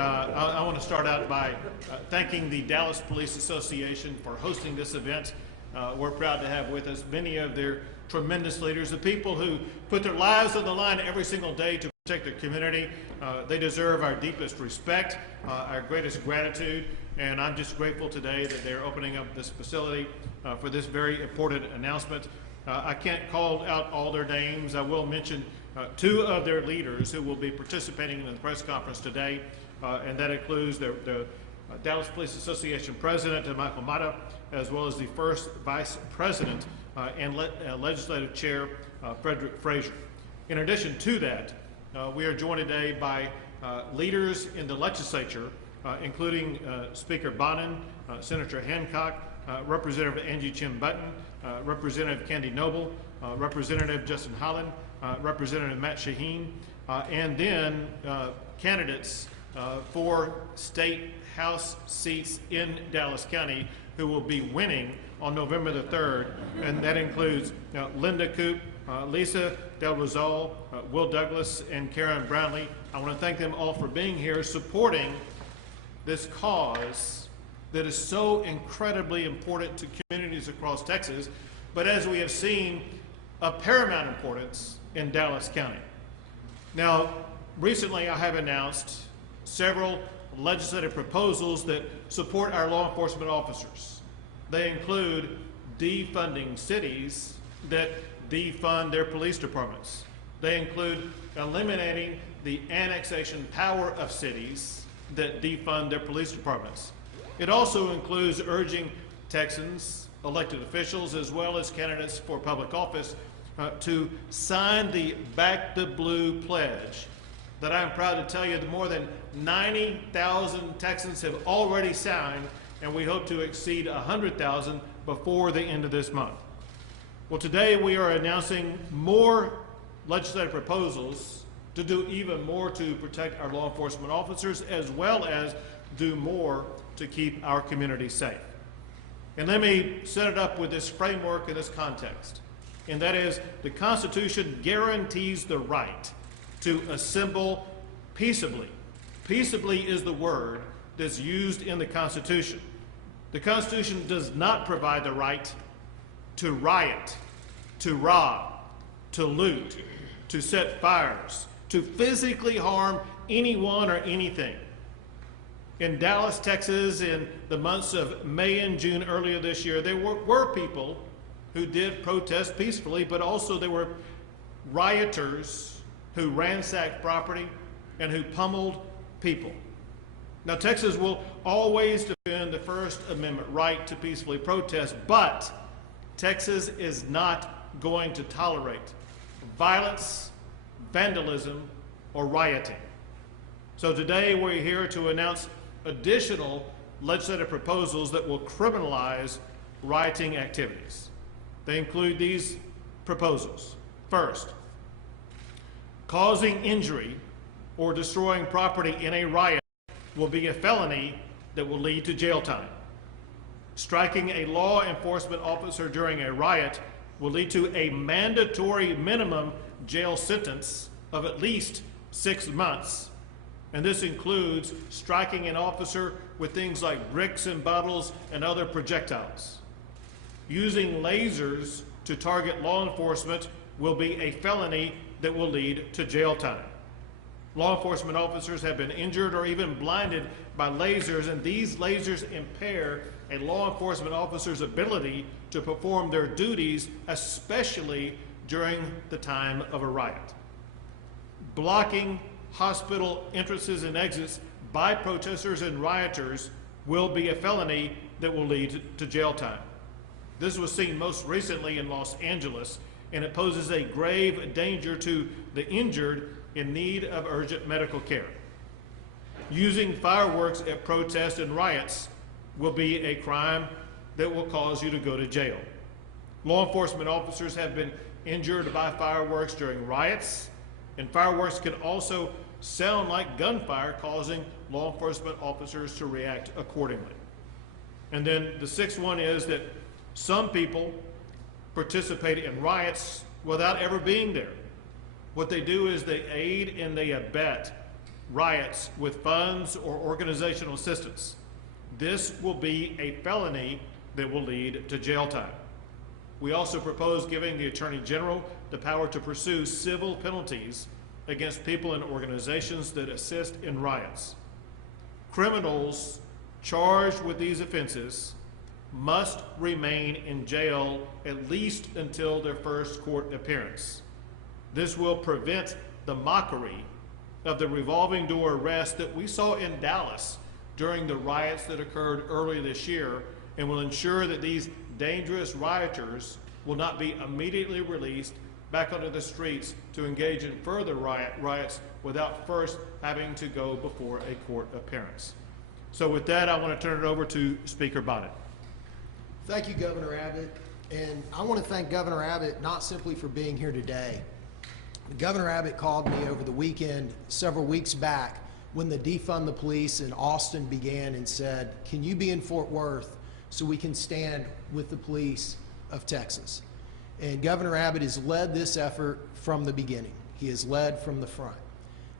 I want to start out by thanking the Dallas Police Association for hosting this event. We're proud to have with us many of their tremendous leaders, the people who put their lives on the line every single day to protect their community. They deserve our deepest respect, our greatest gratitude, and I'm just grateful today that they're opening up this facility for this very important announcement. I can't call out all their names. I will mention two of their leaders who will be participating in the press conference today, and that includes the Dallas Police Association President, Michael Mata, as well as the first Vice President and Legislative Chair, Frederick Frazier. In addition to that, we are joined today by leaders in the legislature, including Speaker Bonin, Senator Hancock, Representative Angie Chin Button, Representative Candy Noble, Representative Justin Holland, Representative Matt Shaheen, and then candidates for state House seats in Dallas County who will be winning on November the 3rd, and that includes Linda Coop, Lisa Del Rosal, Will Douglas, and Karen Brownlee. I want to thank them all for being here, supporting this cause that is so incredibly important to communities across Texas, but as we have seen, of paramount importance in Dallas County. Now, recently I have announced several legislative proposals that support our law enforcement officers. They include defunding cities that defund their police departments. They include eliminating the annexation power of cities that defund their police departments. It also includes urging Texans, elected officials, as well as candidates for public office to sign the Back the Blue pledge that I'm proud to tell you that more than 90,000 Texans have already signed, and we hope to exceed 100,000 before the end of this month. Well, today we are announcing more legislative proposals to do even more to protect our law enforcement officers, as well as do more to keep our community safe. And let me set it up with this framework in this context, and that is the Constitution guarantees the right to assemble peaceably. Peaceably is the word that's used in the Constitution. The Constitution does not provide the right to riot, to rob, to loot, to set fires, to physically harm anyone or anything. In Dallas, Texas, in the months of May and June earlier this year, there were people who did protest peacefully, but also there were rioters who ransacked property and who pummeled people. Now, Texas will always defend the First Amendment right to peacefully protest, but Texas is not going to tolerate violence, vandalism, or rioting. So today we're here to announce additional legislative proposals that will criminalize rioting activities. They include these proposals. First, causing injury or destroying property in a riot will be a felony that will lead to jail time. Striking a law enforcement officer during a riot will lead to a mandatory minimum jail sentence of at least 6 months. And this includes striking an officer with things like bricks and bottles and other projectiles. Using lasers to target law enforcement will be a felony that will lead to jail time. Law enforcement officers have been injured or even blinded by lasers, and these lasers impair a law enforcement officer's ability to perform their duties, especially during the time of a riot. Blocking hospital entrances and exits by protesters and rioters will be a felony that will lead to jail time. This was seen most recently in Los Angeles, and it poses a grave danger to the injured in need of urgent medical care. Using fireworks at protests and riots will be a crime that will cause you to go to jail. Law enforcement officers have been injured by fireworks during riots, and fireworks can also sound like gunfire, causing law enforcement officers to react accordingly. And then the sixth one is that some people participate in riots without ever being there. What they do is they aid and they abet riots with funds or organizational assistance. This will be a felony that will lead to jail time. We also propose giving the Attorney General the power to pursue civil penalties against people and organizations that assist in riots. Criminals charged with these offenses must remain in jail at least until their first court appearance. This will prevent the mockery of the revolving door arrest that we saw in Dallas during the riots that occurred earlier this year, and will ensure that these dangerous rioters will not be immediately released back onto the streets to engage in further riots without first having to go before a court appearance. So with that, I want to turn it over to Speaker Bonnet. Thank you, Governor Abbott. And I want to thank Governor Abbott not simply for being here today. Governor Abbott called me over the weekend, several weeks back, when the defund the police in Austin began, and said, can you be in Fort Worth so we can stand with the police of Texas? And Governor Abbott has led this effort from the beginning. He has led from the front.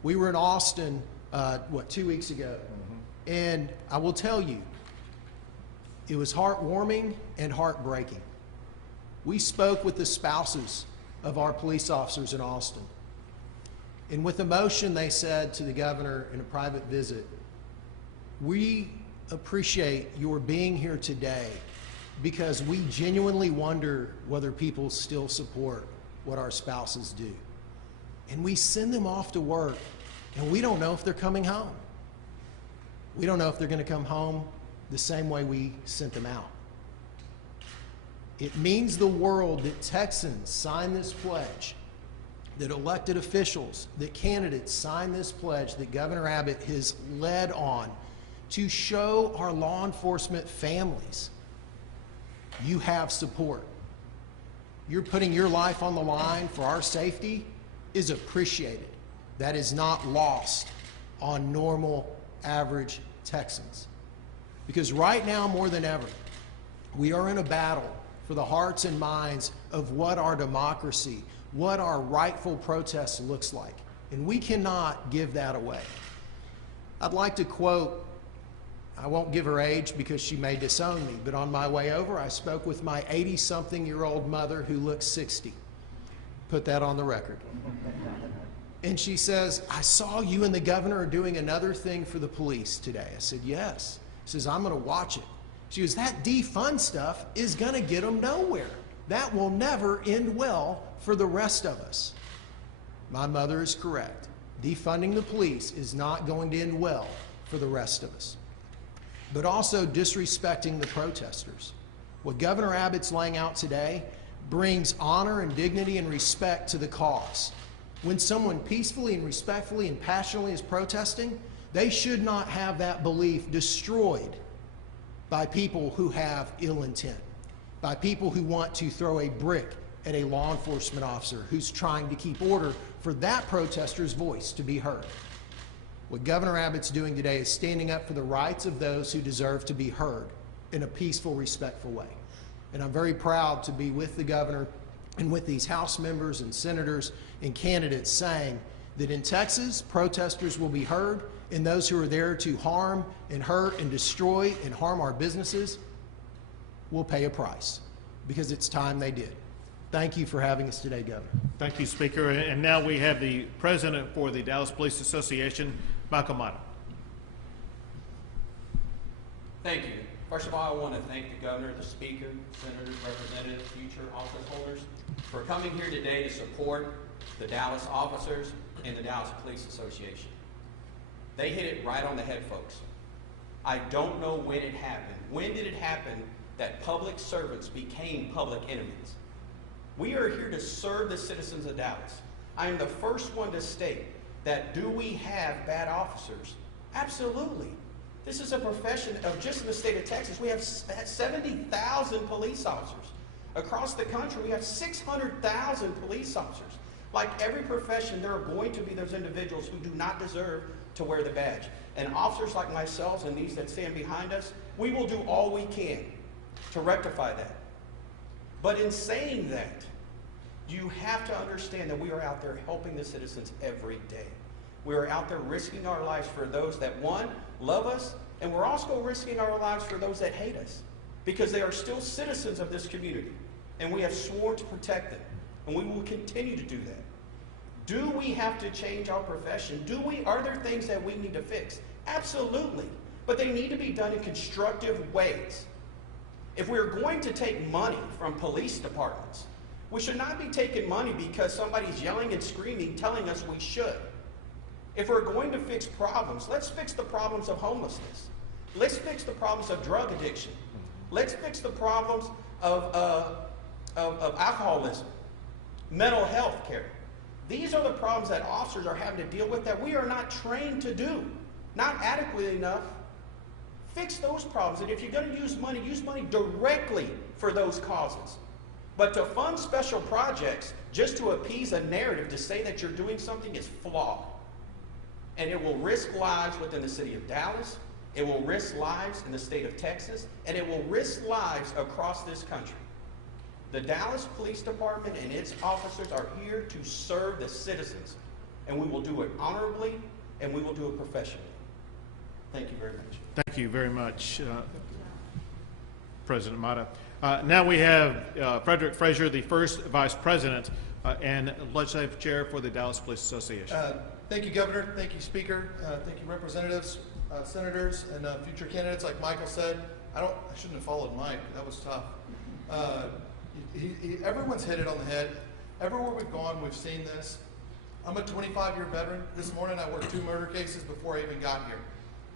We were in Austin, 2 weeks ago? And I will tell you, it was heartwarming and heartbreaking. We spoke with the spouses of our police officers in Austin. And with emotion, they said to the governor in a private visit, we appreciate your being here today because we genuinely wonder whether people still support what our spouses do. And we send them off to work, and we don't know if they're coming home. We don't know if they're going to come home the same way we sent them out. It means the world that Texans sign this pledge, that elected officials, that candidates sign this pledge that Governor Abbott has led on to show our law enforcement families you have support. You're putting your life on the line for our safety is appreciated. That is not lost on normal, average Texans. Because right now, more than ever, we are in a battle for the hearts and minds of what our democracy, what our rightful protest looks like. And we cannot give that away. I'd like to quote, I won't give her age because she may disown me, but on my way over, I spoke with my 80-something-year-old mother who looks 60. Put that on the record. And she says, I saw you and the governor are doing another thing for the police today. I said, yes. She says, I'm going to watch it. She goes, that defund stuff is going to get them nowhere. That will never end well for the rest of us. My mother is correct. Defunding the police is not going to end well for the rest of us. But also disrespecting the protesters. What Governor Abbott's laying out today brings honor and dignity and respect to the cause. When someone peacefully and respectfully and passionately is protesting, they should not have that belief destroyed by people who have ill intent, by people who want to throw a brick at a law enforcement officer who's trying to keep order for that protester's voice to be heard. What Governor Abbott's doing today is standing up for the rights of those who deserve to be heard in a peaceful, respectful way. And I'm very proud to be with the governor and with these House members and senators and candidates saying that in Texas, protesters will be heard, and those who are there to harm and hurt and destroy and harm our businesses will pay a price, because it's time they did. Thank you for having us today, Governor. Thank you, Speaker. And now we have the president for the Dallas Police Association, Michael Mata. Thank you. First of all, I want to thank the governor, the speaker, senators, representatives, future office holders for coming here today to support the Dallas officers and the Dallas Police Association. They hit it right on the head, folks. I don't know when it happened. When did it happen that public servants became public enemies? We are here to serve the citizens of Dallas. I am the first one to state that do we have bad officers? Absolutely. This is a profession of, just in the state of Texas, we have 70,000 police officers. Across the country, we have 600,000 police officers. Like every profession, there are going to be those individuals who do not deserve to wear the badge. And officers like myself and these that stand behind us, we will do all we can to rectify that. But in saying that, you have to understand that we are out there helping the citizens every day. We are out there risking our lives for those that, one, love us, and we're also risking our lives for those that hate us, because they are still citizens of this community, and we have sworn to protect them, and we will continue to do that. Do we have to change our profession? Are there things that we need to fix? Absolutely, but they need to be done in constructive ways. If we're going to take money from police departments, we should not be taking money because somebody's yelling and screaming, telling us we should. If we're going to fix problems, let's fix the problems of homelessness. Let's fix the problems of drug addiction. Let's fix the problems of alcoholism, mental health care. These are the problems that officers are having to deal with that we are not trained to do, not adequately enough. Fix those problems, and if you're going to use money directly for those causes. But to fund special projects just to appease a narrative to say that you're doing something is flawed. And it will risk lives within the city of Dallas, it will risk lives in the state of Texas, and it will risk lives across this country. The Dallas Police Department and its officers are here to serve the citizens, and we will do it honorably, and we will do it professionally. Thank you very much. Thank you very much, President Mata. Now we have Frederick Frazier, the first Vice President and Legislative Chair for the Dallas Police Association. Thank you, Governor. Thank you, Speaker. Thank you, Representatives, Senators, and future candidates. Like Michael said, I shouldn't have followed Mike. That was tough. Everyone's hit it on the head. Everywhere we've gone, we've seen this. I'm a 25-year veteran. This morning, I worked 2 murder cases before I even got here.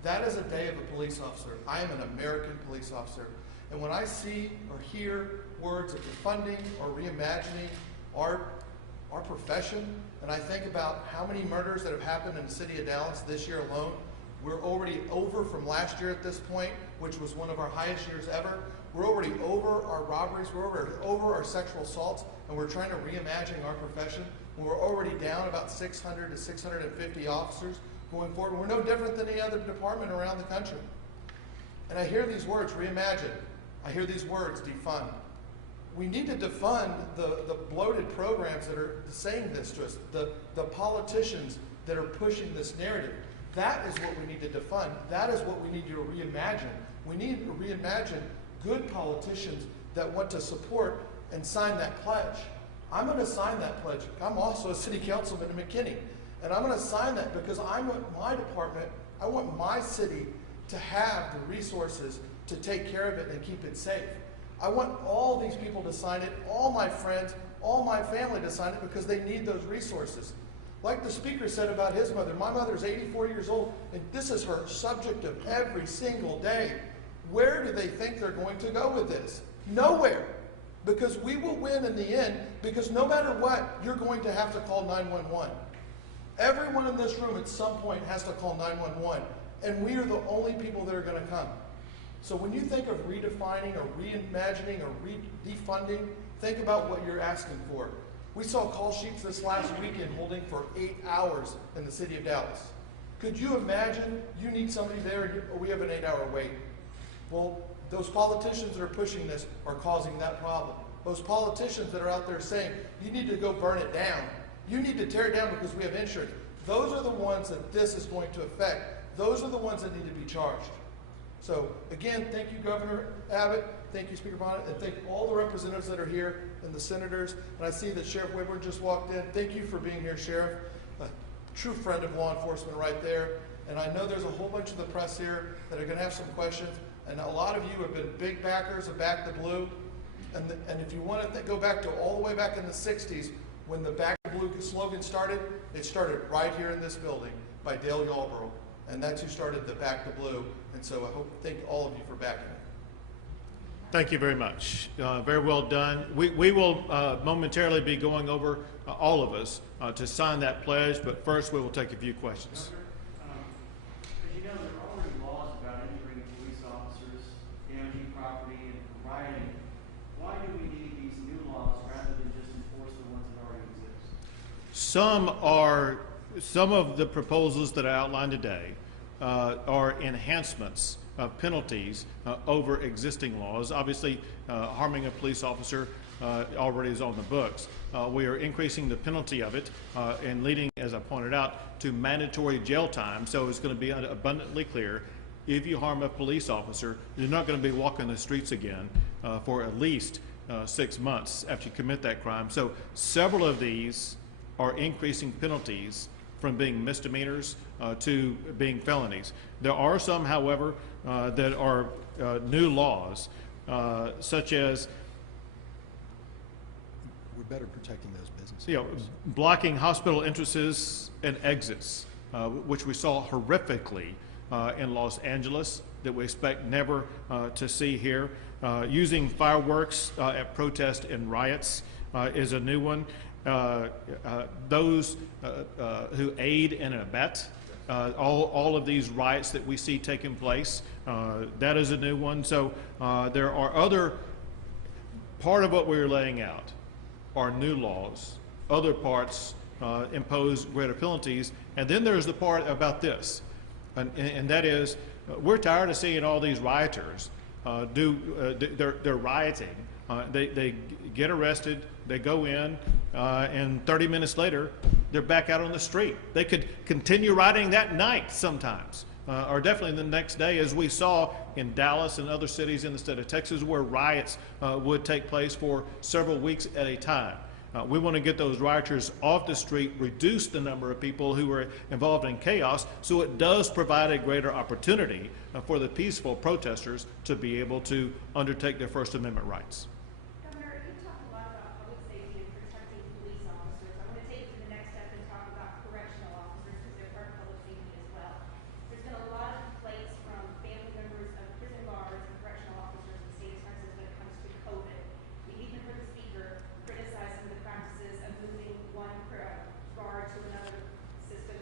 That is a day of a police officer. I am an American police officer. And when I see or hear words of defunding or reimagining our profession, and I think about how many murders that have happened in the city of Dallas this year alone, we're already over from last year at this point, which was one of our highest years ever. We're already over our robberies, we're over our sexual assaults, and we're trying to reimagine our profession. We're already down about 600 to 650 officers going forward. We're no different than any other department around the country. And I hear these words, reimagine. I hear these words, defund. We need to defund the bloated programs that are saying this to us, the politicians that are pushing this narrative. That is what we need to defund. That is what we need to reimagine. We need to reimagine good politicians that want to support and sign that pledge. I'm going to sign that pledge. I'm also a city councilman in McKinney. And I'm going to sign that because I want my department, I want my city to have the resources to take care of it and keep it safe. I want all these people to sign it, all my friends, all my family to sign it because they need those resources. Like the speaker said about his mother, my mother's 84 years old, and this is her subject of every single day. Where do they think they're going to go with this? Nowhere. Because we will win in the end, because no matter what, you're going to have to call 911. Everyone in this room at some point has to call 911, and we are the only people that are going to come. So when you think of redefining or reimagining or defunding, think about what you're asking for. We saw call sheets this last weekend holding for 8 hours in the city of Dallas. Could you imagine you need somebody there or we have an 8-hour wait? Well, those politicians that are pushing this are causing that problem. Those politicians that are out there saying, you need to go burn it down. You need to tear it down because we have insurance. Those are the ones that this is going to affect. Those are the ones that need to be charged. So again, thank you, Governor Abbott. Thank you, Speaker Bonnet, and thank all the representatives that are here and the senators. And I see that Sheriff Whitburn just walked in. Thank you for being here, Sheriff. A true friend of law enforcement right there. And I know there's a whole bunch of the press here that are going to have some questions. And a lot of you have been big backers of Back the Blue. And if you want to go back to all the way back in the 60s, when the Back the Blue slogan started, it started right here in this building by Dale Yarborough. And that's who started the Back the Blue. And so thank all of you for backing it. Thank you very much. Very well done. We will momentarily be going over, all of us, to sign that pledge, but first we will take a few questions. As you know, there are already laws about entering police officers, damaging property, and rioting. Why do we need these new laws rather than just enforce the ones that already exist? Some of the proposals that I outlined today are enhancements of penalties over existing laws. Obviously, harming a police officer already is on the books. We are increasing the penalty of it and leading, as I pointed out, to mandatory jail time. So it's going to be abundantly clear, if you harm a police officer, you're not going to be walking the streets again for at least 6 months after you commit that crime. So several of these are increasing penalties from being misdemeanors to being felonies. There are some, however, that are new laws, such as We're better protecting those businesses. blocking hospital entrances and exits, which we saw horrifically in Los Angeles, that we expect never to see here. Using fireworks at protests and riots is a new one. Those who aid and abet all of these riots that we see taking place, that is a new one. So there are other, part of what we're laying out are new laws. Other parts impose greater penalties. And then there's the part about this, and that is, we're tired of seeing all these rioters they're rioting. They get arrested, they go in, and 30 minutes later, they're back out on the street. They could continue rioting that night sometimes, or definitely the next day, as we saw in Dallas and other cities in the state of Texas, where riots would take place for several weeks at a time. We want to get those rioters off the street, reduce the number of people who are involved in chaos, so it does provide a greater opportunity for the peaceful protesters to be able to undertake their First Amendment rights. Governor, you talk a lot about public safety and protecting police officers. I want to take it to the next step and talk about correctional officers, because they're part of public safety as well. There's been a lot of complaints from family members of prison guards and correctional officers in the state of Texas when it comes to COVID. We even heard the speaker criticize some of the practices of moving one guard to another system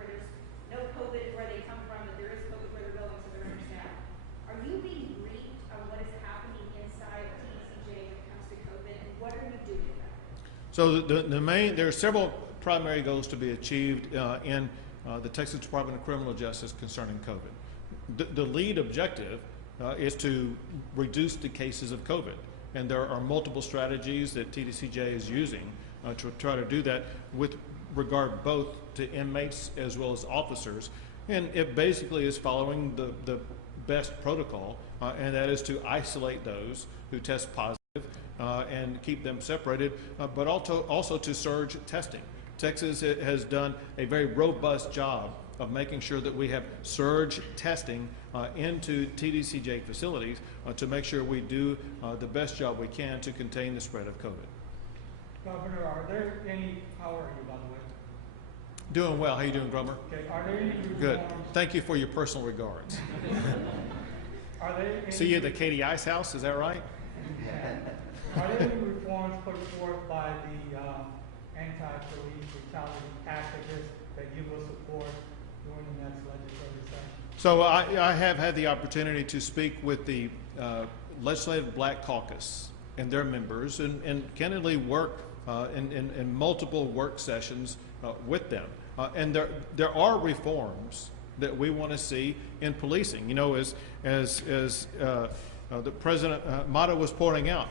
where there's no COVID where they come from, but there is COVID where they're going, so they're understaffed. Are you being briefed on what is happening inside of TDCJ when it comes to COVID, and what are you doing about it? So there are several primary goals to be achieved in the Texas Department of Criminal Justice concerning COVID. The lead objective is to reduce the cases of COVID. And there are multiple strategies that TDCJ is using to try to do that with regard both to inmates as well as officers. And it basically is following the best protocol, and that is to isolate those who test positive and keep them separated, but also to surge testing. Texas has done a very robust job of making sure that we have surge testing into TDCJ facilities to make sure we do the best job we can to contain the spread of COVID. Governor, are there any, how are you, by the way? Doing well. How you doing, Grummer? Okay, are there any reforms? Good. Thank you for your personal regards. Are there any, See you at the Katie Ice House, is that right? Are there any reforms put forth by the anti-police brutality activists that you will support during the next legislative session? So I have had the opportunity to speak with the Legislative Black Caucus and their members, and candidly work in multiple work sessions with them. And there are reforms that we want to see in policing. You know, as the President Mata was pointing out,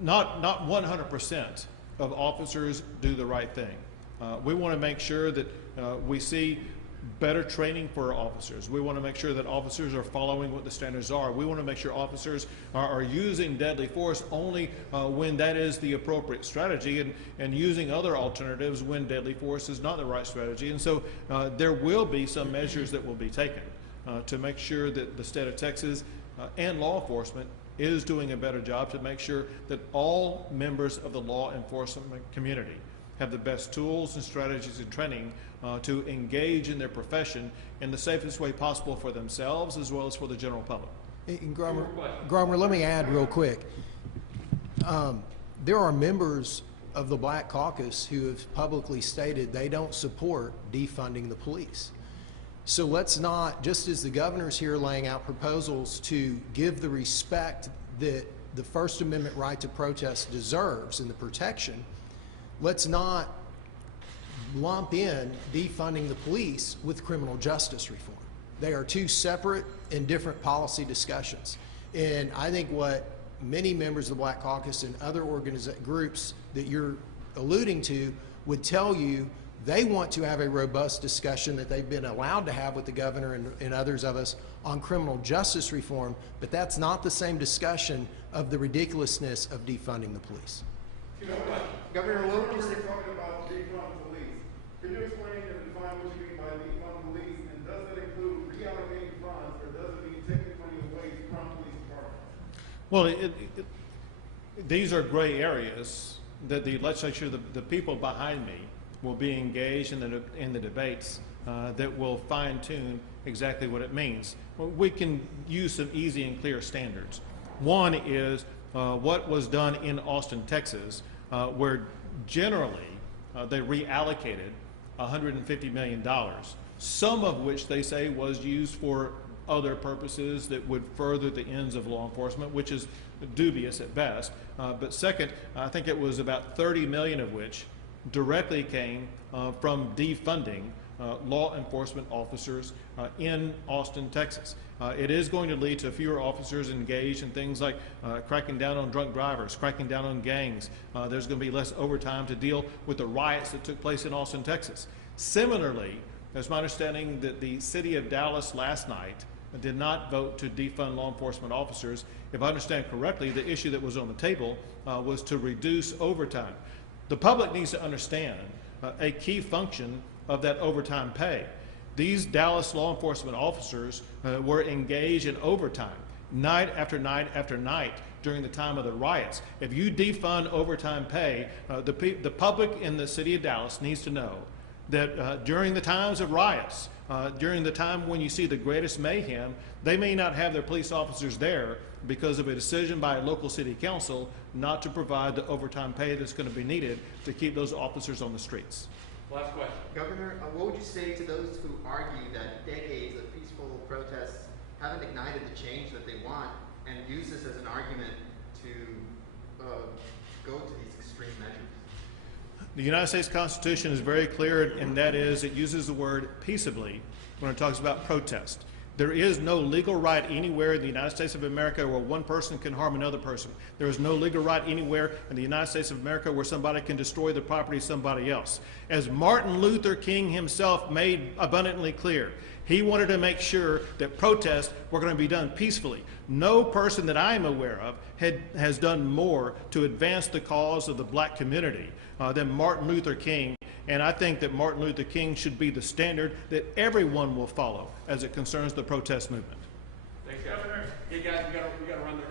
not 100% of officers do the right thing. We want to make sure that we see better training for officers. We want to make sure that officers are following what the standards are. We want to make sure officers are using deadly force only when that is the appropriate strategy, and using other alternatives when deadly force is not the right strategy. And so there will be some measures that will be taken to make sure that the state of Texas and law enforcement is doing a better job to make sure that all members of the law enforcement community have the best tools and strategies and training to engage in their profession in the safest way possible for themselves as well as for the general public. And Grummer, let me add real quick. There are members of the Black Caucus who have publicly stated they don't support defunding the police. So let's not, just as the governor's here laying out proposals to give the respect that the First Amendment right to protest deserves and the protection, let's not lump in defunding the police with criminal justice reform. They are two separate and different policy discussions. And I think what many members of the Black Caucus and other groups that you're alluding to would tell you they want to have a robust discussion that they've been allowed to have with the governor and others of us on criminal justice reform, but that's not the same discussion of the ridiculousness of defunding the police. You know, Governor, what would you say? Talking about defund police. Can you explain and define what you mean by defund police, and does that include reallocating funds, or does it mean taking money away from police departments? Well, these are gray areas that the legislature, the people behind me, will be engaged in the debates that will fine-tune exactly what it means. Well, we can use some easy and clear standards. One is what was done in Austin, Texas, where generally they reallocated $150 million, some of which they say was used for other purposes that would further the ends of law enforcement, which is dubious at best. But second, I think it was about 30 million of which directly came from defunding law enforcement officers in Austin, Texas. It is going to lead to fewer officers engaged in things like cracking down on drunk drivers, cracking down on gangs. There's going to be less overtime to deal with the riots that took place in Austin, Texas. Similarly, it's my understanding that the city of Dallas last night did not vote to defund law enforcement officers. If I understand correctly, the issue that was on the table was to reduce overtime. The public needs to understand a key function of that overtime pay. These Dallas law enforcement officers were engaged in overtime night after night after night during the time of the riots. If you defund overtime pay, the public in the city of Dallas needs to know that during the times of riots, during the time when you see the greatest mayhem, they may not have their police officers there because of a decision by a local city council not to provide the overtime pay that's going to be needed to keep those officers on the streets. Last question. Governor, what would you say to those who argue that decades of peaceful protests haven't ignited the change that they want, and use this as an argument to go to these extreme measures? The United States Constitution is very clear, and that is it uses the word peaceably when it talks about protest. There is no legal right anywhere in the United States of America where one person can harm another person. There is no legal right anywhere in the United States of America where somebody can destroy the property of somebody else. As Martin Luther King himself made abundantly clear, he wanted to make sure that protests were going to be done peacefully. No person that I am aware of has done more to advance the cause of the black community than Martin Luther King. And I think that Martin Luther King should be the standard that everyone will follow as it concerns the protest movement. Thanks, Governor. Hey guys, we got to run the